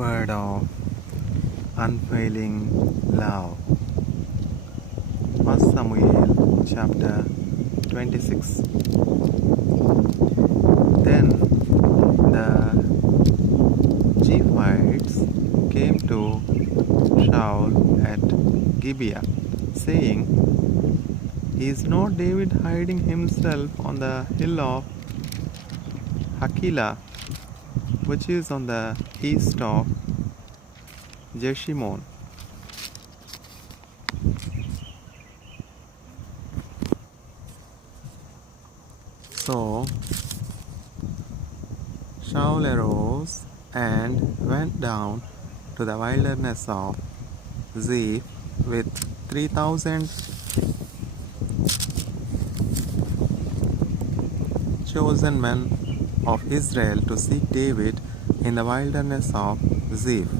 word of unfailing love. 1 Samuel chapter 26. Then the Ziphites came to Shaul at Gibeah, saying, "Is not David hiding himself on the hill of Hakilah, which is on the east of Jeshimon?" So Shaul arose and went down to the wilderness of Ziph with 3,000 chosen men of Israel to seek David in the wilderness of Ziph.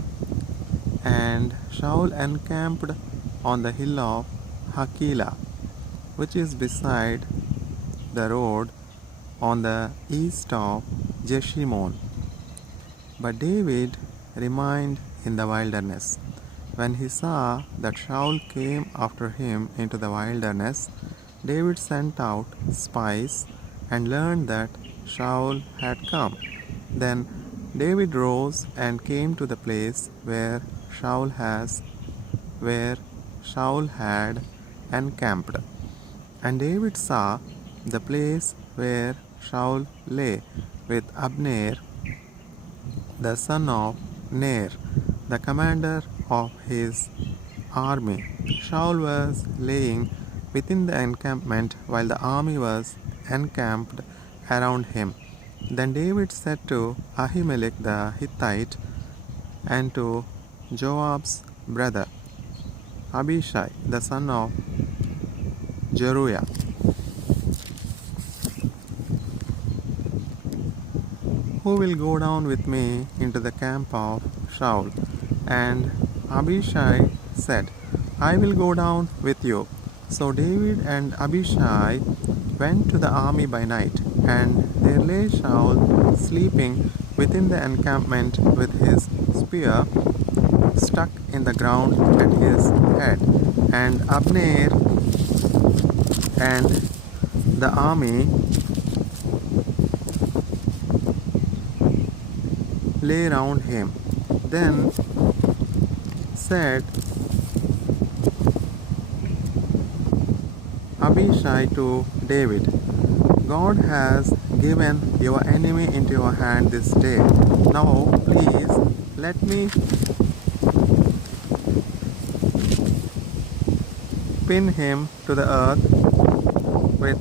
And Shaul encamped on the hill of Hakilah, which is beside the road on the east of Jeshimon. But David remained in the wilderness. When he saw that Shaul came after him into the wilderness, David sent out spies and learned that Shaul had come. Then David rose and came to the place where Shaul had encamped. And David saw the place where Shaul lay with Abner, the son of Ner, the commander of his army. Shaul was laying within the encampment while the army was encamped around him. Then David said to Ahimelech the Hittite and to Joab's brother Abishai, the son of Zeruiah, "Who will go down with me into the camp of Shaul?" And Abishai said, "I will go down with you." So David and Abishai went to the army by night, and there lay Shaul sleeping within the encampment with his spear stuck in the ground at his head. And Abner and the army lay round him. Then said Abishai to David, "God has given your enemy into your hand this day. Now please let me pin him to the earth with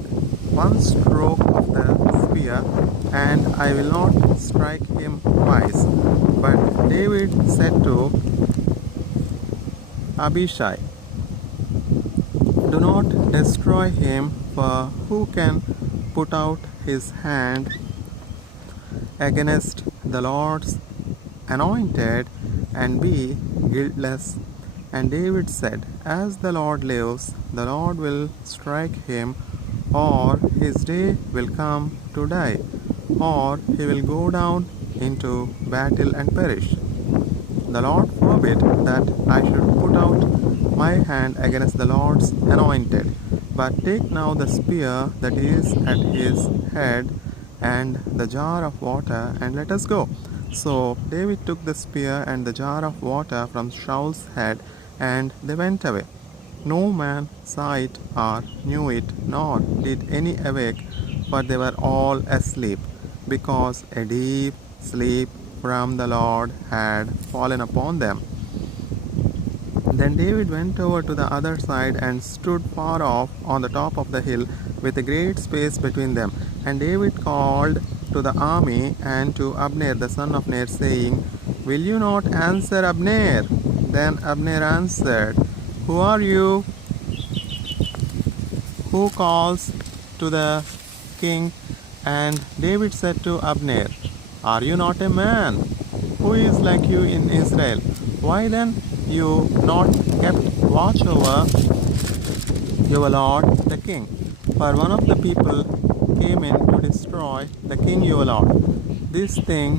one stroke of the spear, and I will not strike him twice." But David said to Abishai, "Do not destroy him, for who can put out his hand against the Lord's anointed and be guiltless?" And David said, "As the Lord lives, the Lord will strike him, or his day will come to die, or he will go down into battle and perish. The Lord forbid that I should put out my hand against the Lord's anointed. But take now the spear that is at his head and the jar of water, and let us go." So David took the spear and the jar of water from Shaul's head, and they went away. No man saw it or knew it, nor did any awake, for they were all asleep, because a deep sleep from the Lord had fallen upon them. Then David went over to the other side and stood far off on the top of the hill with a great space between them. And David called to the army and to Abner the son of Ner, saying, "Will you not answer, Abner?" Then Abner answered, "Who are you who calls to the king?" And David said to Abner, "Are you not a man who is like you in Israel? Why then you not kept watch over your lord the king? For one of the people came in to destroy the king your lord. This thing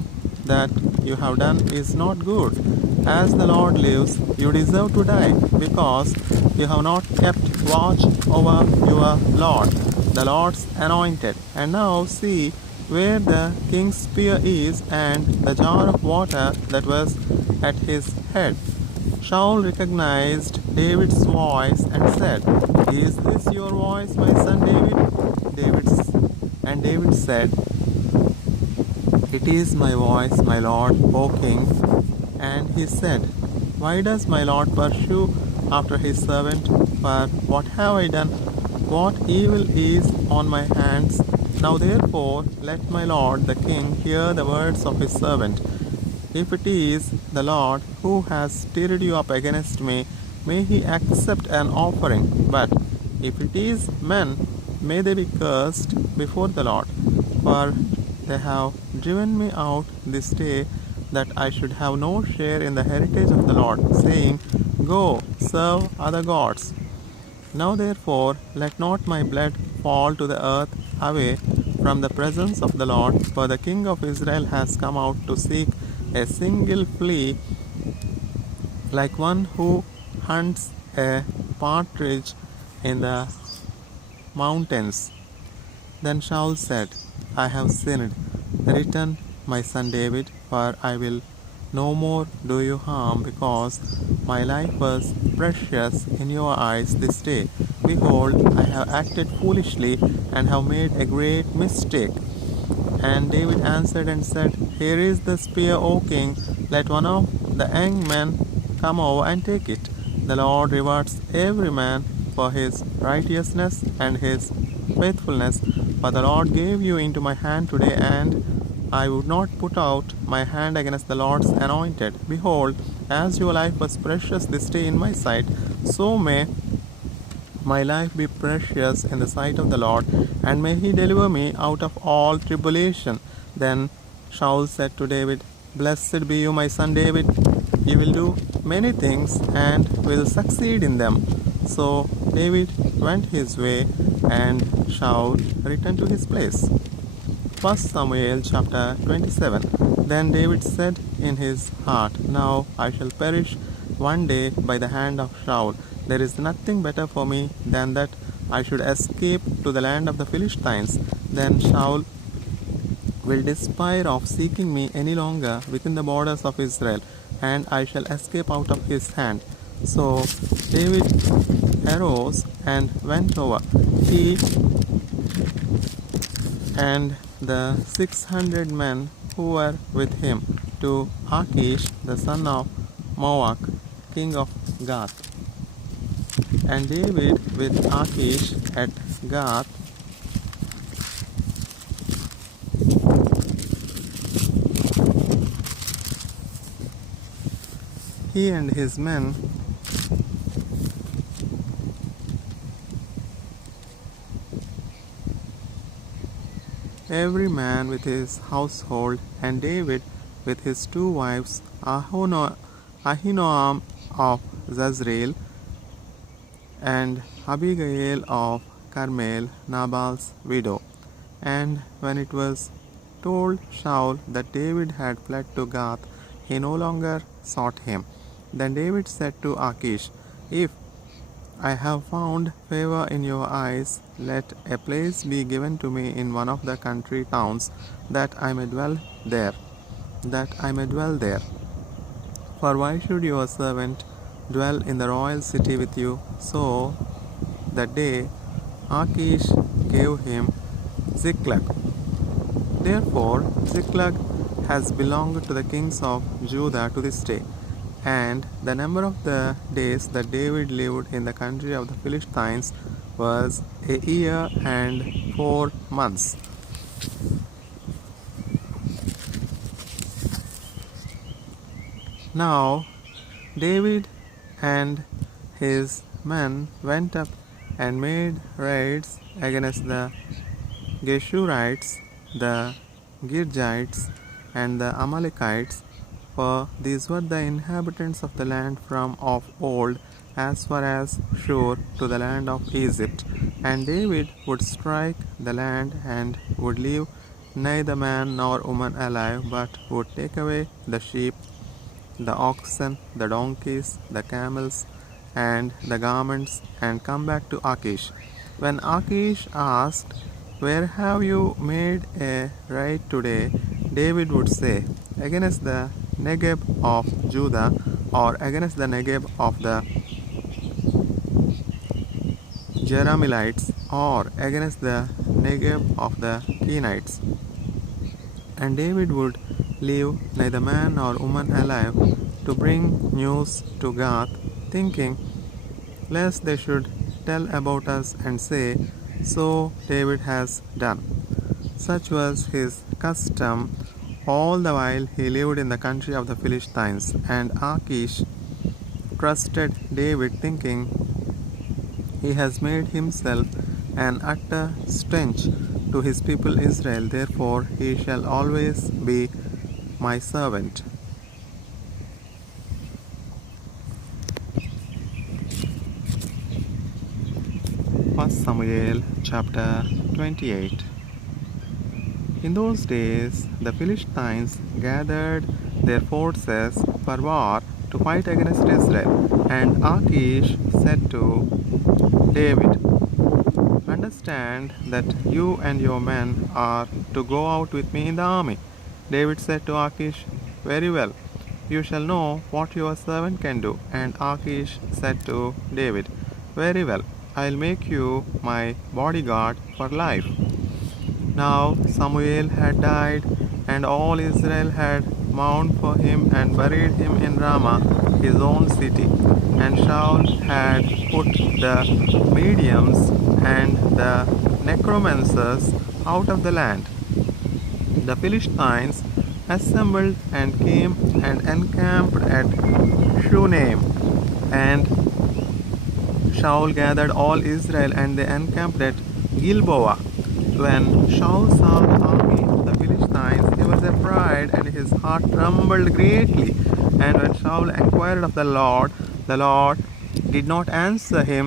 that you have done is not good. As the Lord lives, you deserve to die, because you have not kept watch over your Lord, the Lord's anointed. And now see where the king's spear is, and the jar of water that was at his head. Shaul recognized David's voice and said, "Is this your voice, my son David?" David said, "It is my voice, my lord, O king." And he said, "Why does my lord pursue after his servant? For what have I done? What evil is on my hands? Now therefore let my lord the king hear the words of his servant. If it is the Lord who has stirred you up against me, may he accept an offering. But if it is men, may they be cursed before the Lord. For they have driven me out this day, that I should have no share in the heritage of the Lord, saying, Go, serve other gods. Now therefore let not my blood fall to the earth away from the presence of the Lord, for the king of Israel has come out to seek a single flea, like one who hunts a partridge in the mountains." Then Shaul said, "I have sinned. Return, my son David, for I will no more do you harm, because my life was precious in your eyes this day. Behold, I have acted foolishly and have made a great mistake." And David answered and said, "Here is the spear, O king. Let one of the young men come over and take it. The Lord rewards every man for his righteousness and his faithfulness. For the Lord gave you into my hand today, and I would not put out my hand against the Lord's anointed. Behold, as your life was precious this day in my sight, so may my life be precious in the sight of the Lord, and may he deliver me out of all tribulation." Then Shaul said to David, "Blessed be you, my son David. You will do many things and will succeed in them." So David went his way, and Shaul returned to his place. 1 Samuel chapter 27. Then David said in his heart, "Now I shall perish one day by the hand of Shaul. There is nothing better for me than that I should escape to the land of the Philistines. Then Shaul will despair of seeking me any longer within the borders of Israel, and I shall escape out of his hand." So David arose and went over, he and the 600 men who were with him, to Achish the son of Maok, king of Gath. And David with Achish at Gath he and his men every man with his household, and David with his two wives, Ahinoam of Jezreel and Abigail of Carmel, Nabal's widow. And when it was told Shaul that David had fled to Gath, he no longer sought him. Then David said to Achish, "If I have found favor in your eyes, let a place be given to me in one of the country towns, that I may dwell there. For why should your servant dwell in the royal city with you?" So that day Achish gave him Ziklag. Therefore Ziklag has belonged to the kings of Judah to this day. And the number of the days that David lived in the country of the Philistines was a year and 4 months. Now David and his men went up and made raids against the Geshurites, the Girjites, and the Amalekites, for these were the inhabitants of the land from of old, as far as Shur to the land of Egypt. And David would strike the land and would leave neither man nor woman alive, but would take away the sheep, the oxen, the donkeys, the camels, and the garments, and come back to Achish. When Achish asked, "Where have you made a raid today?" David would say, "Against the Negeb of Judah, or against the Negeb of the Jerahmeelites, or against the Negeb of the Kenites." And David would leave neither man nor woman alive to bring news to Gath, thinking lest they should tell about us and say, "So David has done." Such was his custom all the while he lived in the country of the Philistines. And Achish trusted David, thinking, "He has made himself an utter stench to his people Israel, therefore he shall always be my servant." 1 Samuel chapter 28. In those days the Philistines gathered their forces for war to fight against Israel. And Achish said to David, "Understand that you and your men are to go out with me in the army." David said to Achish, "Very well, you shall know what your servant can do." And Achish said to David, "Very well, I'll make you my bodyguard for life." Now Samuel had died, and all Israel had mourned for him and buried him in Ramah, his own city. And Shaul had put the mediums and the necromancers out of the land. The Philistines assembled and came and encamped at Shunem. And Shaul gathered all Israel, and they encamped at Gilboa. When Shaul saw the army of the Philistines, he was afraid, and his heart trembled greatly. And when Shaul inquired of the Lord did not answer him,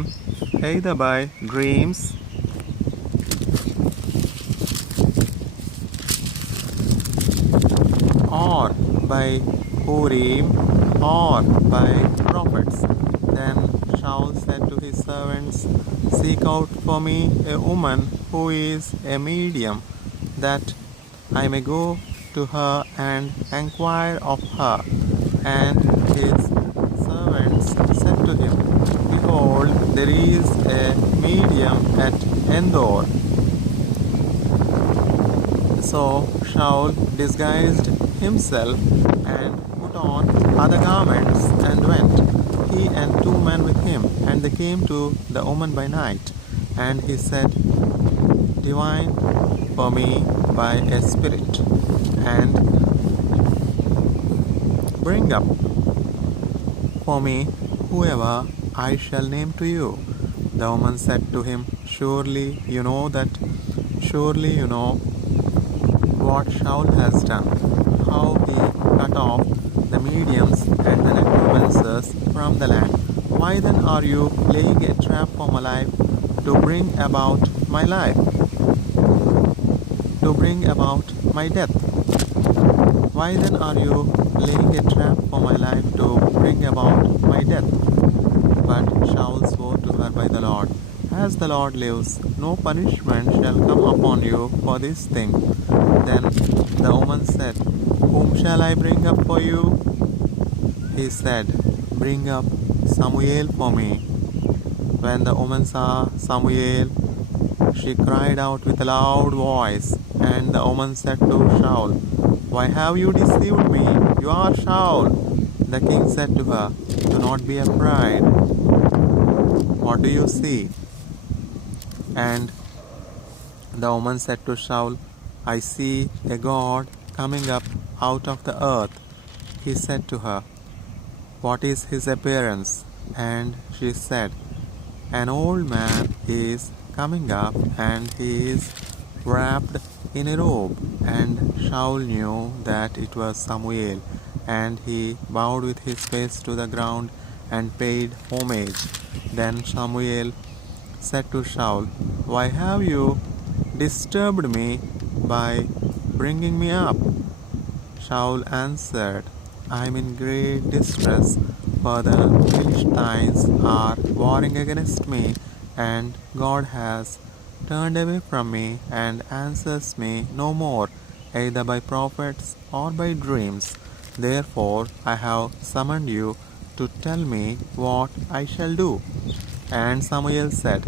either by dreams or by Urim or by prophets. Then Shaul said to his servants, "Seek out for me a woman who is a medium, that I may go to her and inquire of her." And his servants said to him, "Behold, there is a medium at Endor." So Shaul disguised himself and put on other garments and went, he and 2 men with him. And they came to the woman by night. And he said, "Divine for me by a spirit, and bring up for me whoever I shall name to you." The woman said to him, Surely you know what Shaul has done, how he cut off the mediums and the necromancers from the land. Why then are you laying a trap for my life to bring about my life, to bring about my death? Why then are you laying a trap for my life to bring about my death? But Shaul swore to her by the Lord, "As the Lord lives, no punishment shall come upon you for this thing." Then the woman said, "Whom shall I bring up for you?" He said, "Bring up Samuel for me." When the woman saw Samuel, she cried out with a loud voice. And the woman said to Shaul, "Why have you deceived me? You are Shaul." The king said to her, "Do not be afraid. What do you see?" And the woman said to Shaul, "I see a god coming up out of the earth." He said to her, "What is his appearance?" And she said, "An old man is coming up, and he is wrapped in a robe." And Shaul knew that it was Samuel, and he bowed with his face to the ground and paid homage. Then Samuel said to Shaul, "Why have you disturbed me by bringing me up? Shaul answered, I am in great distress, for the Philistines are warring against me, and God has turned away from me and answers me no more, either by prophets or by dreams. Therefore I have summoned you to tell me what I shall do. And Samuel said,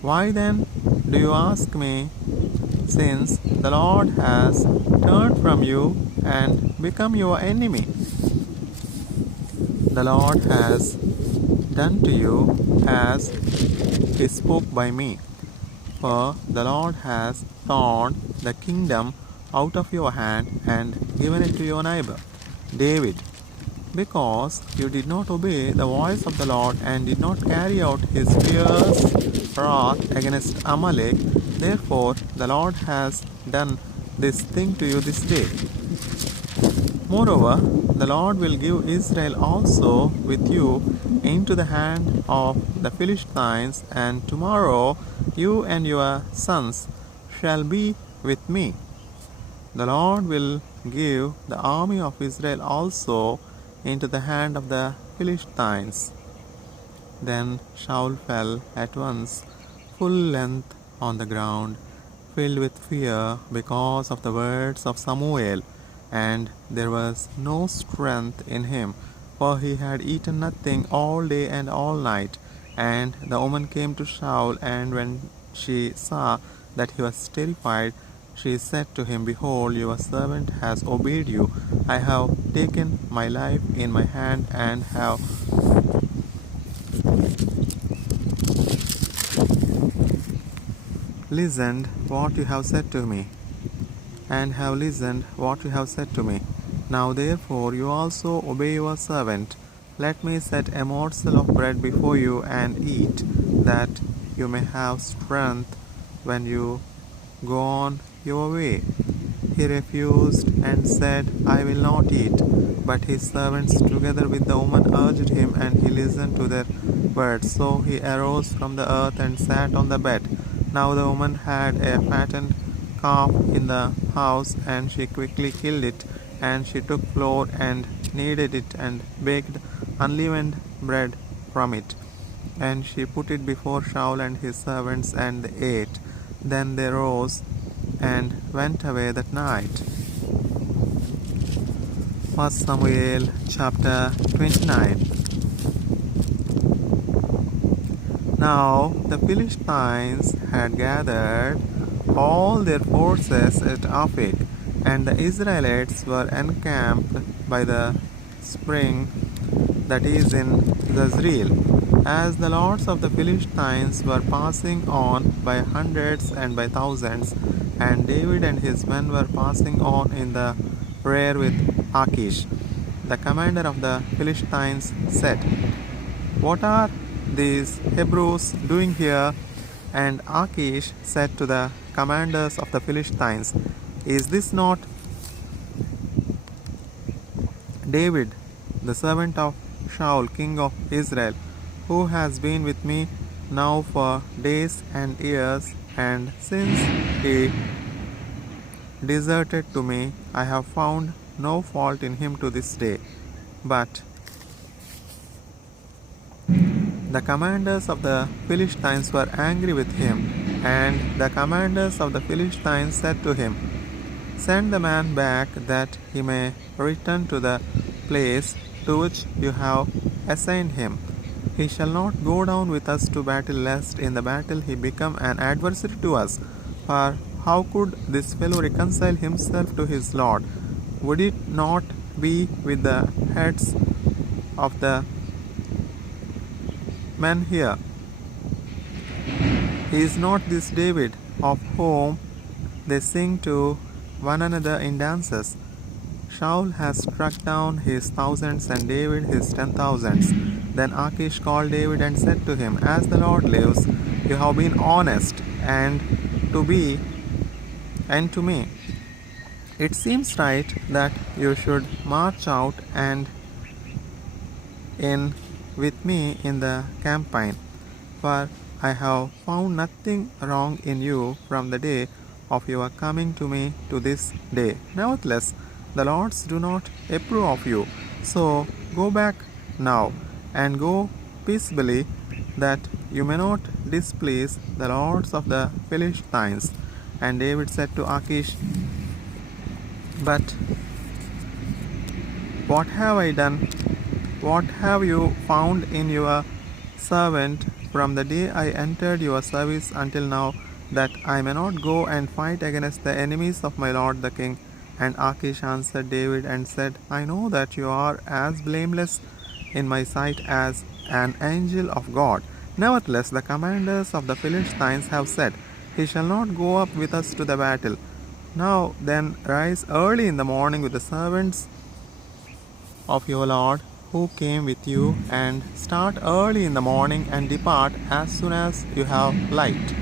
Why then do you ask me, since the Lord has turned from you and become your enemy? The Lord has done to you as he spoke by me. For the Lord has torn the kingdom out of your hand and given it to your neighbor, David. Because you did not obey the voice of the Lord and did not carry out his fierce wrath against Amalek, therefore the Lord has done this thing to you this day. Moreover, the Lord will give Israel also with you into the hand of the Philistines, and tomorrow you and your sons shall be with me. The Lord will give the army of Israel also into the hand of the Philistines. Then Shaul fell at once full length on the ground, filled with fear because of the words of Samuel, and there was no strength in him, for he had eaten nothing all day and all night. And the woman came to Shaul, and when she saw that he was terrified, she said to him, Behold, your servant has obeyed you. I have taken my life in my hand and have listened what you have said to me, Now therefore you also obey your servant. Let me set a morsel of bread before you and eat, that you may have strength when you go on your way. He refused and said, I will not eat. But his servants together with the woman urged him, and he listened to their words. So he arose from the earth and sat on the bed. Now the woman had a fattened calf in the house, and she quickly killed it, and she took flour and kneaded it and baked unleavened bread from it. And she put it before Shaul and his servants, and they ate. Then they rose and went away that night. 1 Samuel chapter 29. Now the Philistines had gathered all their forces at Aphek, and the Israelites were encamped by the spring that is in Jezreel. As the lords of the Philistines were passing on by hundreds and by thousands, and David and his men were passing on in the rear with Achish, the commander of the Philistines said, What are these Hebrews doing here? And Achish said to the commanders of the Philistines, Is this not David, the servant of Shaul, king of Israel, who has been with me now for days and years, and since he deserted to me, I have found no fault in him to this day. But the commanders of the Philistines were angry with him, and the commanders of the Philistines said to him, Send the man back, that he may return to the place to which you have assigned him. He shall not go down with us to battle, lest in the battle he become an adversary to us. For how could this fellow reconcile himself to his Lord? Would it not be with the heads of the men here? Is not this David, of whom they sing to one another in dances? Shaul has struck down his thousands, and David his 10,000s. Then Achish called David and said to him, As the Lord lives, you have been honest, and to me it seems right that you should march out and in with me in the campaign. For I have found nothing wrong in you from the day of your coming to me to this day. Nevertheless, the lords do not approve of you. So go back now and go peaceably, that you may not displease the lords of the Philistines. And David said to Achish, But what have I done? What have you found in your servant from the day I entered your service until now, that I may not go and fight against the enemies of my lord the king? And Achish answered David and said, I know that you are as blameless in my sight as an angel of God. Nevertheless, the commanders of the Philistines have said, He shall not go up with us to the battle. Now then, rise early in the morning with the servants of your Lord who came with you, and start early in the morning and depart as soon as you have light.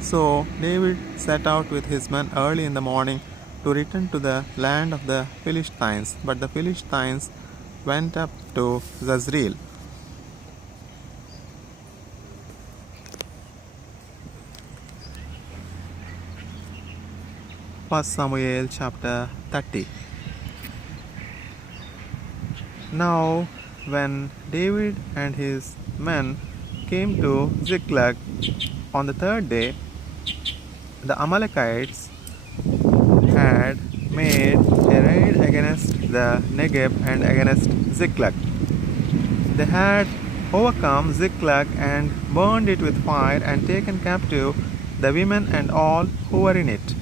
So David set out with his men early in the morning to return to the land of the Philistines. But the Philistines went up to Jezreel. First Samuel chapter 30. Now when David and his men came to Ziklag on the third day, the Amalekites had made a raid against the Negeb and against Ziklag. They had overcome Ziklag and burned it with fire and taken captive the women and all who were in it,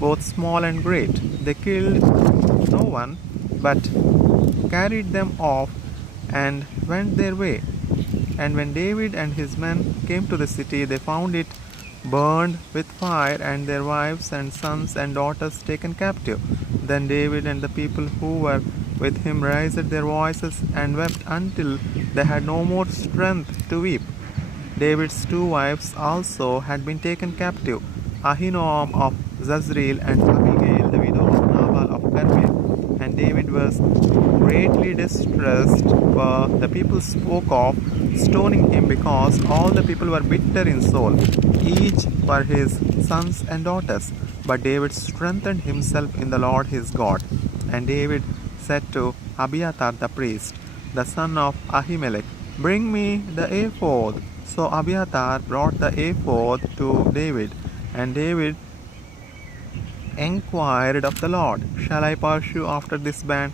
both small and great. They killed no one, but carried them off and went their way. And when David and his men came to the city, they found it burned with fire, and their wives and sons and daughters taken captive. Then David and the people who were with him raised their voices and wept until they had no more strength to weep. David's two wives also had been taken captive, Ahinoam of Jezreel and Abigail, the widow of Nabal of Carmel. And David was greatly distressed, for the people spoke of stoning him, because all the people were bitter in soul, each for his sons and daughters. But David strengthened himself in the Lord his God. And David said to Abiathar the priest, the son of Ahimelech, Bring me the ephod. So Abiathar brought the ephod to David. And David inquired of the Lord, Shall I pursue after this band?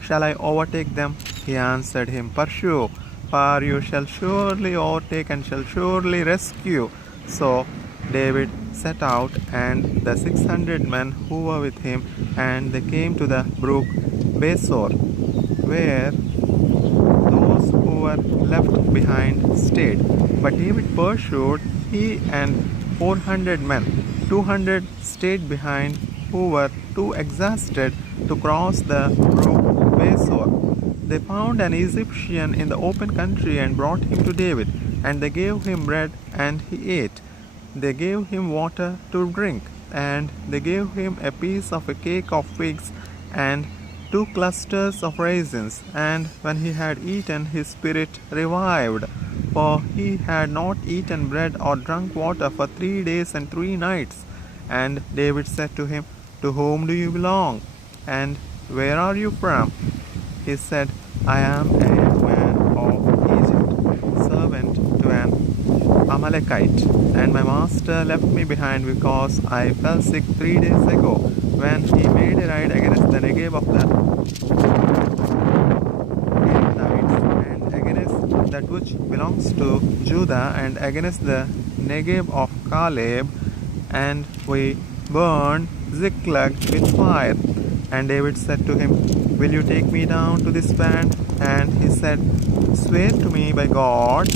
Shall I overtake them? He answered him, Pursue, for you shall surely overtake and shall surely rescue. So David set out, and the 600 men who were with him, and they came to the brook Besor, where those who were left behind stayed. But David pursued, he and 400 men. 200 stayed behind, who were too exhausted to cross the brook Besor. They found an Egyptian in the open country and brought him to David, and they gave him bread and he ate. They gave him water to drink, and they gave him a piece of a cake of figs and 2 clusters of raisins. And when he had eaten, his spirit revived, for he had not eaten bread or drunk water for 3 days and 3 nights. And David said to him, To whom do you belong? And where are you from? He said, I am a man of Egypt, servant to an Amalekite, and my master left me behind because I fell sick 3 days ago, when he made a raid against the Negeb of the Amalekites, and against that which belongs to Judah, and against the Negeb of Caleb, and we burned Ziklag with fire. And David said to him, Will you take me down to this band? And he said, Swear to me by God.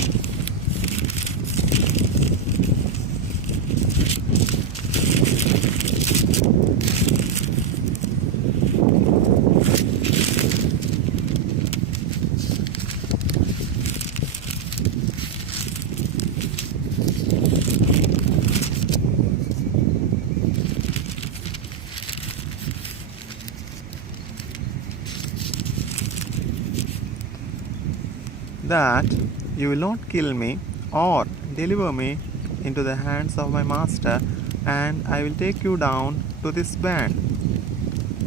That you will not kill me or deliver me into the hands of my master, and I will take you down to this band.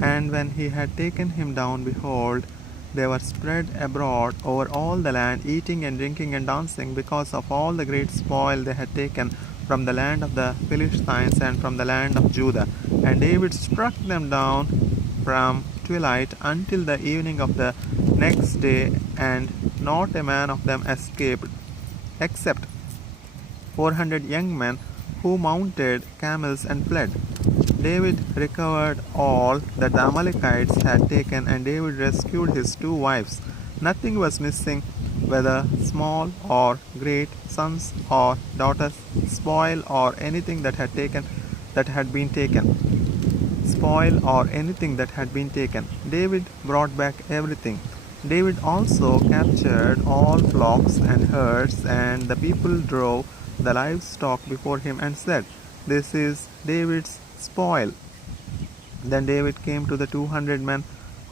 And when he had taken him down, behold, they were spread abroad over all the land, eating and drinking and dancing, because of all the great spoil they had taken from the land of the Philistines and from the land of Judah. And David struck them down from twilight until the evening of the next day, and not a man of them escaped, except 400 young men who mounted camels and fled. David recovered all that the Amalekites had taken, and David rescued his 2 wives. Nothing was missing, whether small or great, sons or daughters, spoil or anything that had been taken. Spoil or anything that had been taken. David brought back everything. David also captured all flocks and herds, and the people drove the livestock before him and said, "This is David's spoil." Then David came to the 200 men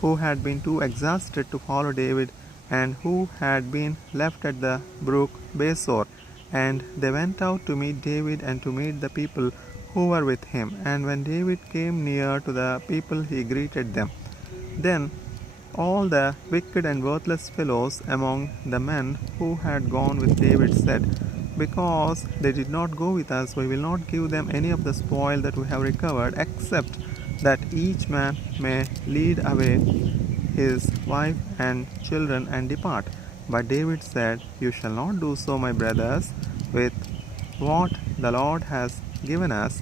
who had been too exhausted to follow David, and who had been left at the brook Besor. And they went out to meet David and to meet the people who were with him. And when David came near to the people, he greeted them. Then all the wicked and worthless fellows among the men who had gone with David said, "Because they did not go with us, we will not give them any of the spoil that we have recovered, except that each man may lead away his wife and children and depart." But David said, "You shall not do so, my brothers, with what the Lord has given us."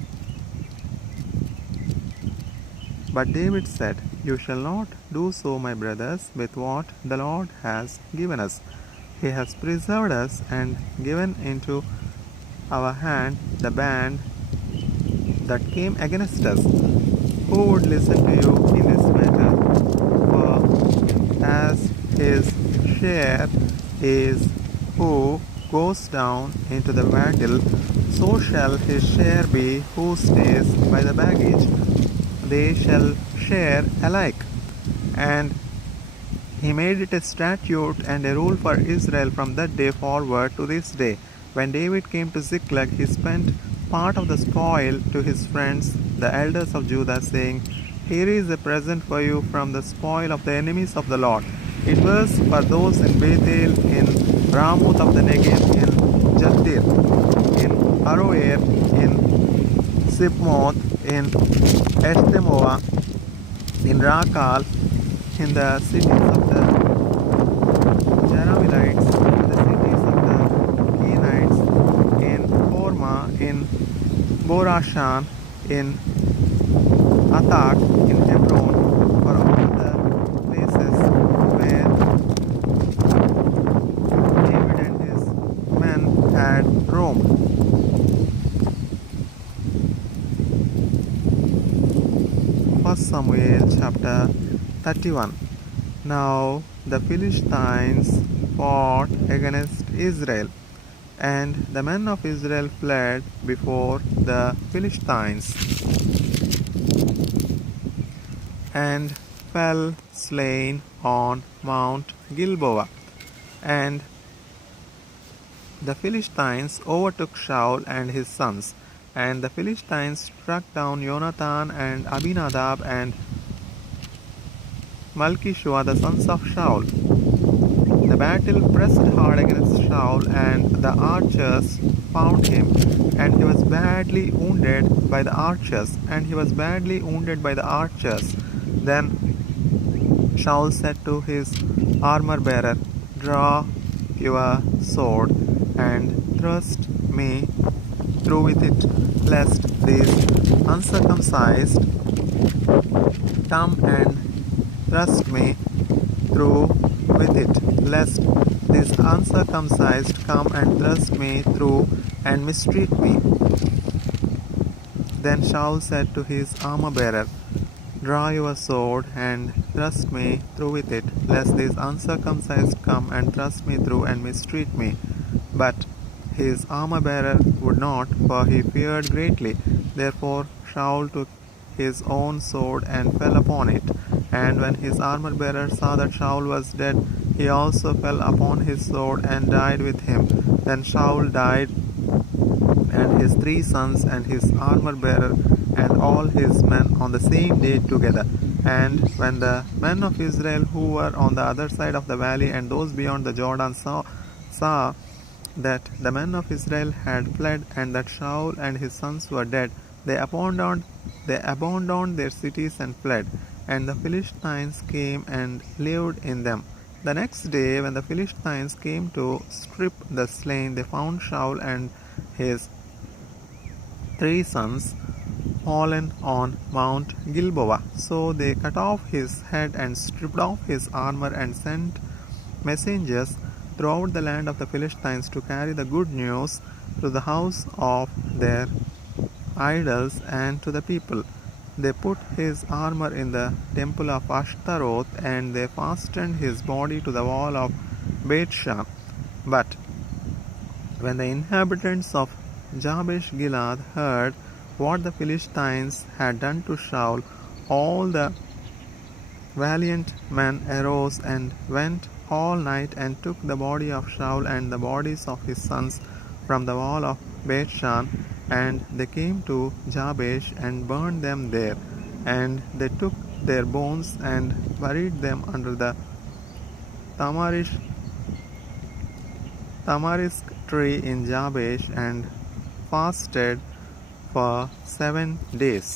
But David said, "You shall not do so, my brothers, with what the Lord has given us. He has preserved us and given into our hand the band that came against us. Who would listen to you in this matter? For as his share is who goes down into the battle, so shall his share be who stays by the baggage. They shall share alike." And he made it a statute and a rule for Israel from that day forward to this day. When David came to Ziklag, he spent part of the spoil to his friends, the elders of Judah, saying, "Here is a present for you from the spoil of the enemies of the Lord." It was for those in Bethel, in Ramoth of the Negev, in Jatir, in Aroer, in Sipmoth, in Eshtemoa, in Rakal, in the cities of the Jerahmeelites, in the cities of the Kenites, in Hormah, in Borashan, in Athak, in Hebron, for all the places where David and his men had roamed. 1 Samuel chapter 31. Now the Philistines fought against Israel, and the men of Israel fled before the Philistines, and fell slain on Mount Gilboa. And the Philistines overtook Shaul and his sons, and the Philistines struck down Jonathan and Abinadab and Malchishua, the sons of Shaul. The battle pressed hard against Shaul, and the archers found him, and he was badly wounded by the archers, Then Shaul said to his armor-bearer, "Draw your sword, and thrust me through with it, lest these uncircumcised come and thrust me through with it, lest these uncircumcised come and thrust me through and mistreat me." Then Shaul said to his armor-bearer, "Draw your sword and thrust me through with it, lest these uncircumcised come and thrust me through and mistreat me." But his armor-bearer would not, for he feared greatly. Therefore Shaul took his own sword and fell upon it. And when his armor-bearer saw that Shaul was dead, he also fell upon his sword and died with him. Then Shaul died, and his 3 sons, and his armor-bearer, and all his men on the same day together. And when the men of Israel who were on the other side of the valley and those beyond the Jordan saw that the men of Israel had fled, and that Shaul and his sons were dead, they abandoned their cities and fled, and the Philistines came and lived in them. The next day, when the Philistines came to strip the slain, they found Shaul and his 3 sons fallen on Mount Gilboa. So they cut off his head and stripped off his armor and sent messengers throughout the land of the Philistines to carry the good news to the house of their idols and to the people. They put his armor in the temple of Ashtaroth, and they fastened his body to the wall of Bethshan. But when the inhabitants of Jabesh Gilead heard what the Philistines had done to Shaul, all the valiant men arose and went all night and took the body of Shaul and the bodies of his sons from the wall of Bethshan, and they came to Jabesh and burned them there. And they took their bones and buried them under the tamarisk tree in Jabesh, and fasted for 7 days.